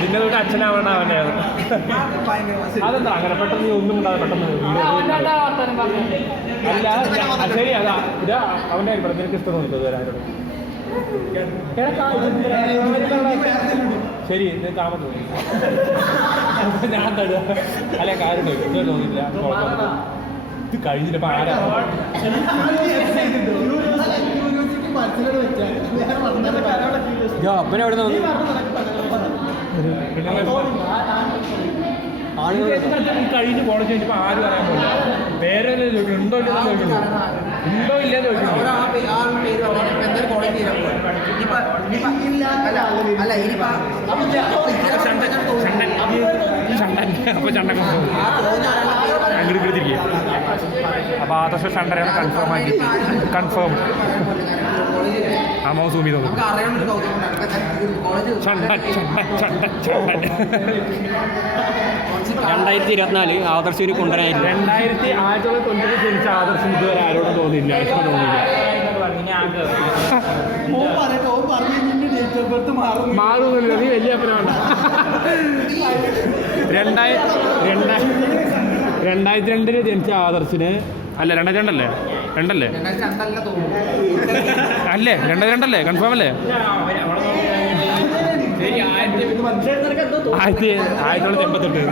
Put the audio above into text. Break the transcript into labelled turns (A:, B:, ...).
A: നിന്നെ തൊട്ട് അച്ഛനാവണ്ട അവനെയാണ് അതെന്താ? അങ്ങനെ പെട്ടെന്ന് നീ ഒന്നും ഉണ്ടാതെ പെട്ടെന്ന് അല്ല ശരി അതാ ഇത് അവന്റെ പറഞ്ഞു നിനക്ക് ഇഷ്ടം തോന്നിട്ട് വരാനോട് ശരി ഇത് താമസം ഞാൻ തടുക അല്ല കാര്യം തോന്നിയില്ല. ഇത് കഴിഞ്ഞിട്ട് ആരാ?
B: അപ്പനെ എവിടെ നിന്ന്
A: കഴിഞ്ഞ് കോളേജ് കഴിഞ്ഞപ്പോ ആരും പറയാൻ പോയില്ല പേരെ ചോദിക്കുന്നു. ഉണ്ടോ ഇല്ലെന്ന് ചോദിക്കുന്നു. ഉണ്ടോ. ഇല്ലെന്ന് ചോദിക്കുന്നു
C: അല്ല ഇനിയിപ്പോ
A: ചണ്ടൻ അപ്പൊ ചണ്ടൻ അപ്പൊ ആദർശ ചണ്ടനാണ് കൺഫേം ആക്കി. കൺഫേം അമ്മ സൂമി തോന്നുന്നു
B: രണ്ടായിരത്തി ഇരുപത്തിനാല് ആദർശിന് കൊണ്ടുവരാനില്ല
A: രണ്ടായിരത്തി ആയിരത്തി തൊള്ളായിരത്തി തൊണ്ണൂറ്റി ജനിച്ച ആദർശം ഇതുവരെ ആരോടും തോന്നിയില്ല ഇഷ്ടം തോന്നിയില്ല. മാറുന്നില്ല നീ വലിയ അപ്പനാണ് രണ്ടായി രണ്ടായി രണ്ടായിരത്തി രണ്ടിൽ ജനിച്ച ആദർശിന് അല്ല രണ്ടായിരത്തി രണ്ടല്ലേ? രണ്ടല്ലേ? അല്ലേ? രണ്ടായിരത്തി രണ്ടല്ലേ? കൺഫേം അല്ലേ? ആയിരത്തി ആയിരത്തി തൊള്ളായിരത്തി എൺപത്തെട്ട്.